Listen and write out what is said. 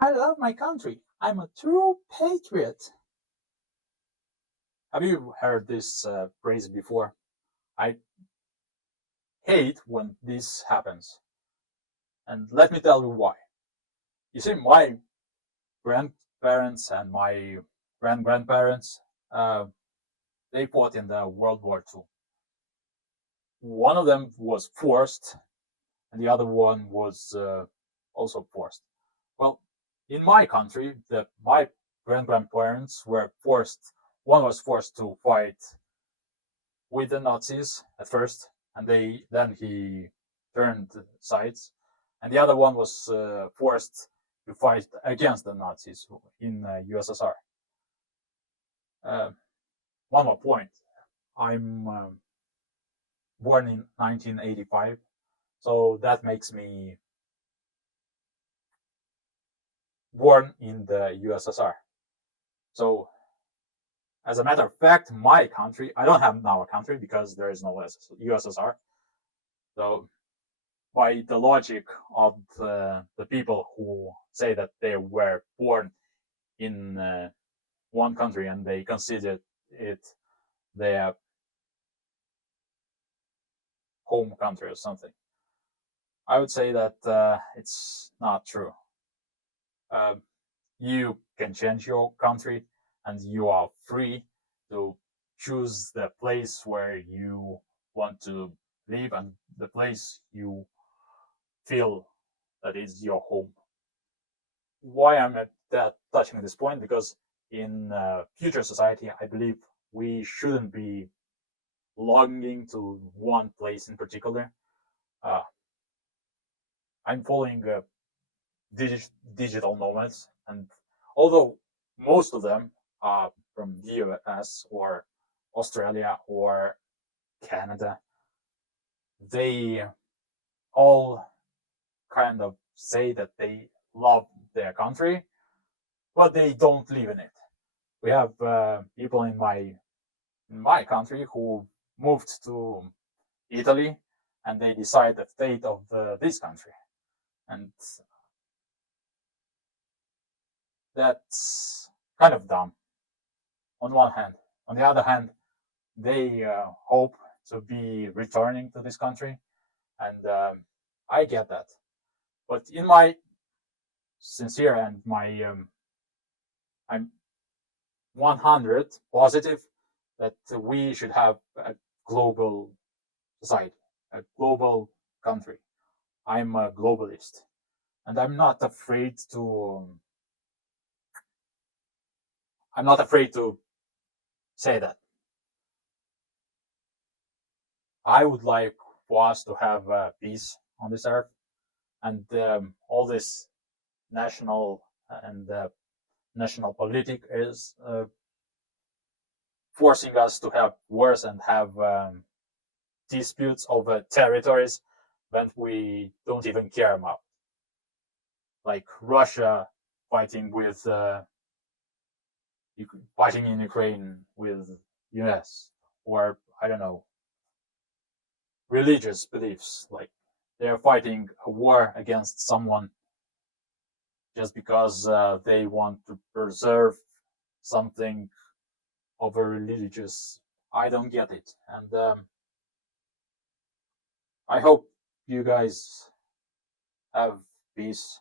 I love my country. I'm a true patriot. Have you heard this phrase before? I hate when this happens. And let me tell you why. You see, my grandparents and my grandparents, uh, they fought in the World War II. One of them was forced, and the other one was also forced. Well, in my country, my grandparents were forced. One was forced to fight with the Nazis at first, and then he turned sides, and the other one was forced to fight against the Nazis in USSR. Uh, One more point: I'm born in 1985, so that makes me born in the USSR. So, as a matter of fact, my country, I don't have now a country because there is no USSR. So, by the logic of the people who say that they were born in one country and they consider it their home country or something, I would say that it's not true. Uh, you can change your country and you are free to choose the place where you want to live and the place you feel that is your home. Why I'm at that touching this point? Because in future society, I believe we shouldn't be longing to one place in particular. Uh, I'm following digital nomads, and although most of them are from the US or Australia or Canada, they all kind of say that they love their country, but they don't live in it. We have people in my country who moved to Italy and they decide the fate of this country. And that's kind of dumb on one hand. On the other hand, they hope to be returning to this country. And I get that. But in my sincere and I'm 100 positive that we should have a global society, a global country. I'm a globalist, and I'm not afraid to say that. I would like for us to have peace on this earth, and all this national and national politic is forcing us to have wars and have disputes over territories that we don't even care about, like Russia fighting with fighting in Ukraine with US, or I don't know, religious beliefs, like they're fighting a war against someone just because they want to preserve something of a religious. I don't get it, and I hope you guys have peace